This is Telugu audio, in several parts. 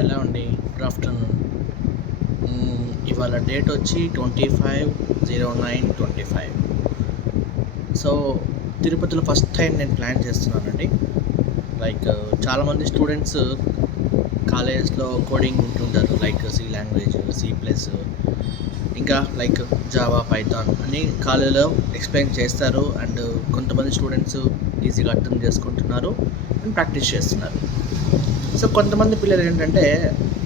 హలో అండి, గుడ్ ఆఫ్టర్నూన్. ఇవాళ డేట్ వచ్చి 25/09/25. సో తిరుపతిలో ఫస్ట్ టైం నేను ప్లాన్ చేస్తున్నానండి. లైక్ చాలామంది స్టూడెంట్స్ కాలేజ్లో కోడింగ్ వింటుంటారు, లైక్ సి లాంగ్వేజ్, C+, ఇంకా లైక్ జావా, పైథాన్ అని కాలేజీలో ఎక్స్ప్లెయిన్ చేస్తారు. అండ్ కొంతమంది స్టూడెంట్స్ ఈజీగా అర్థం చేసుకుంటున్నారు అండ్ ప్రాక్టీస్ చేస్తున్నారు. సో కొంతమంది పిల్లలు ఏంటంటే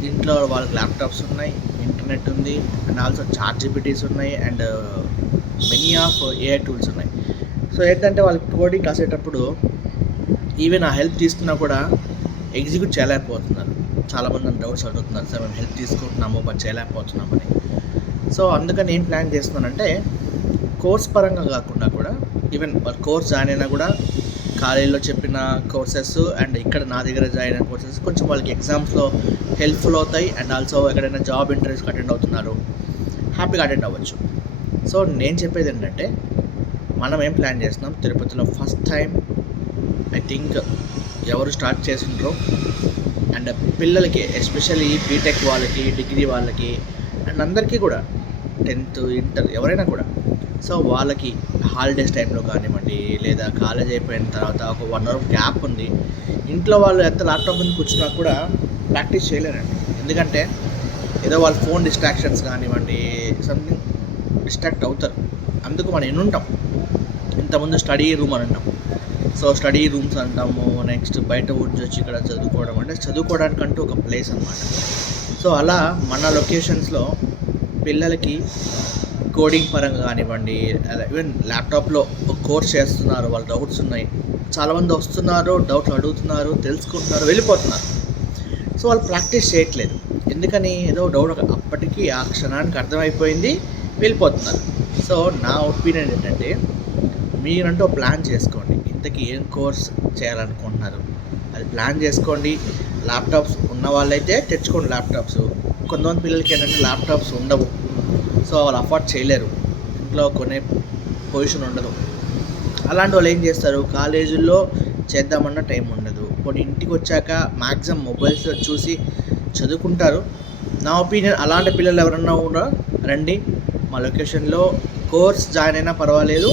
ఇంట్లో వాళ్ళకి ల్యాప్టాప్స్ ఉన్నాయి, ఇంటర్నెట్ ఉంది, అండ్ ఆల్సో ChatGPTs ఉన్నాయి, and many of AI tools ఉన్నాయి. సో ఏంటంటే వాళ్ళకి కోడింగ్ రాసేటప్పుడు ఈవెన్ ఆ హెల్ప్ తీసుకున్నా కూడా ఎగ్జిక్యూట్ చేయలేకపోతున్నారు. చాలామంది నన్ను డౌట్స్ అడుగుతున్నారు, సార్ మేము హెల్ప్ తీసుకుంటున్నాము బట్ చేయలేకపోతున్నామని. సో అందుకని ఏం ప్లాన్ చేస్తున్నానంటే కోర్స్ పరంగా కాకుండా కూడా ఈవెన్ వాళ్ళు కోర్స్ జాయిన్ అయినా కూడా కాలేజీలో చెప్పిన కోర్సెస్ అండ్ ఇక్కడ నా దగ్గర జాయిన్ అయిన కోర్సెస్ కొంచెం వాళ్ళకి ఎగ్జామ్స్లో హెల్ప్ఫుల్ అవుతాయి. అండ్ ఆల్సో ఎక్కడైనా జాబ్ ఇంటర్వ్యూస్కి అటెండ్ అవుతున్నారు, హ్యాపీగా అటెండ్ అవ్వచ్చు. సో నేను చెప్పేది ఏంటంటే మనం ఏం ప్లాన్ చేస్తున్నాం, తిరుపతిలో ఫస్ట్ టైం ఐ థింక్ ఎవరు స్టార్ట్ చేసిండ్రో అండ్ పిల్లలకి ఎస్పెషల్లీ బీటెక్ వాళ్ళకి, డిగ్రీ వాళ్ళకి అండ్ అందరికీ కూడా 10th, ఇంటర్ ఎవరైనా కూడా, సో వాళ్ళకి హాలిడేస్ టైంలో కానివ్వండి, లేదా కాలేజ్ అయిపోయిన తర్వాత ఒక 1 hour గ్యాప్ ఉంది, ఇంట్లో వాళ్ళు ఎంత ల్యాప్టాప్ ముందు కూర్చున్నా కూడా ప్రాక్టీస్ చేయలేరండి. ఎందుకంటే ఏదో వాళ్ళ ఫోన్ డిస్ట్రాక్షన్స్ కానివ్వండి, సంథింగ్ డిస్ట్రాక్ట్ అవుతారు. అందుకు మనం ఎన్నుంటాం, ఇంతకుముందు స్టడీ రూమ్ అని ఉంటాం. సో స్టడీ రూమ్స్ అంటాము, నెక్స్ట్ బయట ఊరి వచ్చి ఇక్కడ చదువుకోవడం, అంటే చదువుకోవడానికంటూ ఒక ప్లేస్ అన్నమాట. సో అలా మన లొకేషన్స్లో పిల్లలకి కోడింగ్ పరంగా కానివ్వండి, ఈవెన్ ల్యాప్టాప్లో ఒక కోర్స్ చేస్తున్నారు, వాళ్ళ డౌట్స్ ఉన్నాయి, చాలామంది వస్తున్నారు, డౌట్లు అడుగుతున్నారు, తెలుసుకుంటున్నారు, వెళ్ళిపోతున్నారు. సో వాళ్ళు ప్రాక్టీస్ చేయట్లేదు. ఎందుకని? ఏదో డౌట్ అప్పటికి ఆ క్షణానికి అర్థమైపోయింది, వెళ్ళిపోతున్నారు. సో నా ఒపీనియన్ ఏంటంటే మీరంటూ ప్లాన్ చేసుకోండి, ఇంతకీ ఏం కోర్స్ చేయాలనుకుంటున్నారు అది ప్లాన్ చేసుకోండి. ల్యాప్టాప్స్ ఉన్న వాళ్ళైతే తెచ్చుకోండి ల్యాప్టాప్స్. కొంతమంది పిల్లలకి ఏంటంటే ల్యాప్టాప్స్ ఉండవు, సో వాళ్ళు అఫోర్డ్ చేయలేరు, ఇంట్లో కొనే పొజిషన్ ఉండదు. అలాంటి వాళ్ళు ఏం చేస్తారు, కాలేజీల్లో చేద్దామన్న టైం ఉండదు, కొన్ని ఇంటికి వచ్చాక మ్యాక్సిమం మొబైల్స్లో చూసి చదువుకుంటారు. నా ఒపీనియన్ అలాంటి పిల్లలు ఎవరన్నా కూడా రండి, మా లొకేషన్లో కోర్స్ జాయిన్ అయినా పర్వాలేదు,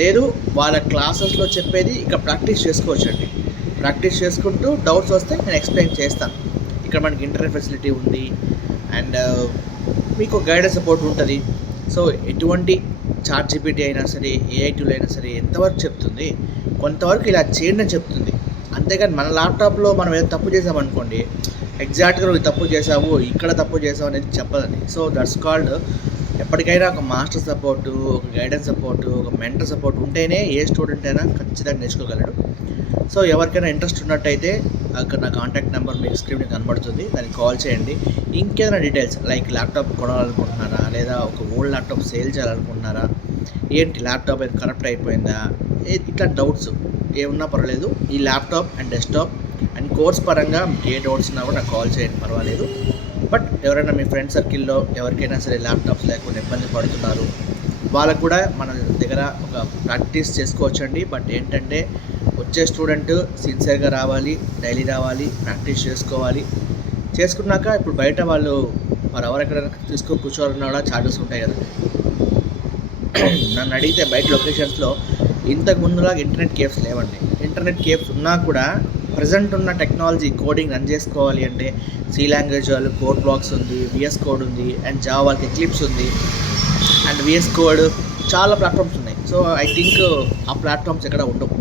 లేదు వాళ్ళ క్లాసెస్లో చెప్పేది ఇక్కడ ప్రాక్టీస్ చేసుకోవచ్చండి. ప్రాక్టీస్ చేసుకుంటూ డౌట్స్ వస్తే నేను ఎక్స్ప్లెయిన్ చేస్తాను. ఇక్కడ మనకి ఇంటర్నెట్ ఫెసిలిటీ ఉంది అండ్ మీకు గైడెన్స్ సపోర్ట్ ఉంటుంది. సో ఎటువంటి ChatGPT అయినా సరే, AI టూల్ అయినా సరే ఎంతవరకు చెప్తుంది, కొంతవరకు ఇలా చేయండి అని చెప్తుంది. అంతేగాని మన ల్యాప్టాప్లో మనం ఏదో తప్పు చేసామనుకోండి, ఎగ్జాక్ట్గా నువ్వు తప్పు చేసావు, ఇక్కడ తప్పు చేసావు అనేది చెప్పదండి. సో దట్స్ కాల్డ్, ఎప్పటికైనా ఒక మాస్టర్ సపోర్టు, ఒక గైడెన్స్ సపోర్టు, ఒక మెంటర్ సపోర్ట్ ఉంటేనే ఏ స్టూడెంట్ అయినా ఖచ్చితంగా నేర్చుకోగలడు. సో ఎవరికైనా ఇంట్రెస్ట్ ఉన్నట్టయితే అక్కడ నా కాంటాక్ట్ నెంబర్ మీకు స్క్రీన్ మీద కనబడుతుంది, దానికి కాల్ చేయండి. ఇంకేదైనా డీటెయిల్స్ లైక్ ల్యాప్టాప్ కొనాలనుకుంటున్నారా, లేదా ఒక ఓల్డ్ ల్యాప్టాప్ సేల్ చేయాలనుకుంటున్నారా, ఏంటి ల్యాప్టాప్ అయితే కరప్ట్ అయిపోయిందా, ఇట్లా డౌట్స్ ఏమున్నా పర్వాలేదు. ఈ laptop and desktop and course పరంగా మీకు ఏ డౌట్స్ ఉన్నా కూడా నాకు కాల్ చేయండి, పర్వాలేదు. బట్ ఎవరైనా మీ ఫ్రెండ్ సర్కిల్లో ఎవరికైనా సరే ల్యాప్టాప్స్ లేకుండా ఇబ్బంది పడుతున్నారు, వాళ్ళకు కూడా మన దగ్గర ఒక ప్రాక్టీస్ చేసుకోవచ్చండి. బట్ ఏంటంటే వచ్చే స్టూడెంట్ సిన్సియర్గా రావాలి, డైలీ రావాలి, ప్రాక్టీస్ చేసుకోవాలి. చేసుకున్నాక ఇప్పుడు బయట వాళ్ళు మరి ఎవరెక్కడైనా తీసుకొని కూర్చోవాలన్నా కూడా ఛార్జెస్ ఉంటాయి కదండి. నన్ను అడిగితే బయట లొకేషన్స్లో ఇంతకు ముందులాగా ఇంటర్నెట్ కేఫ్స్ లేవండి. ఇంటర్నెట్ కేఫ్స్ ఉన్నా కూడా ప్రజెంట్ ఉన్న టెక్నాలజీ కోడింగ్ రన్ చేసుకోవాలి అంటే సి లాంగ్వేజ్ వాళ్ళు కోడ్ బ్లాక్స్ ఉంది, VS కోడ్ ఉంది, అండ్ జావా వాళ్ళకి ఎక్లిప్స్ ఉంది, అండ్ VS కోడ్ చాలా ప్లాట్ఫామ్స్ ఉన్నాయి. సో ఐ థింక్ ఆ ప్లాట్ఫామ్స్ ఎక్కడ ఉండవు.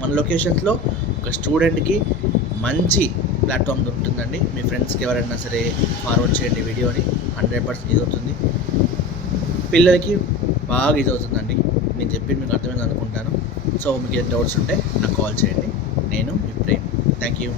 మన లొకేషన్స్లో ఒక స్టూడెంట్కి మంచి ప్లాట్ఫామ్ ఉంటుందండి. మీ ఫ్రెండ్స్కి ఎవరైనా సరే ఫార్వర్డ్ చేయండి వీడియోని, 100% ఇది అవుతుంది, పిల్లలకి బాగా ఇది అవుతుందండి. నేను చెప్పింది మీకు అర్థమైంది అనుకుంటాను. సో మీకు ఏం డౌట్స్ ఉంటే నాకు కాల్ చేయండి. నేను మీ ప్రేమ్. Thank you.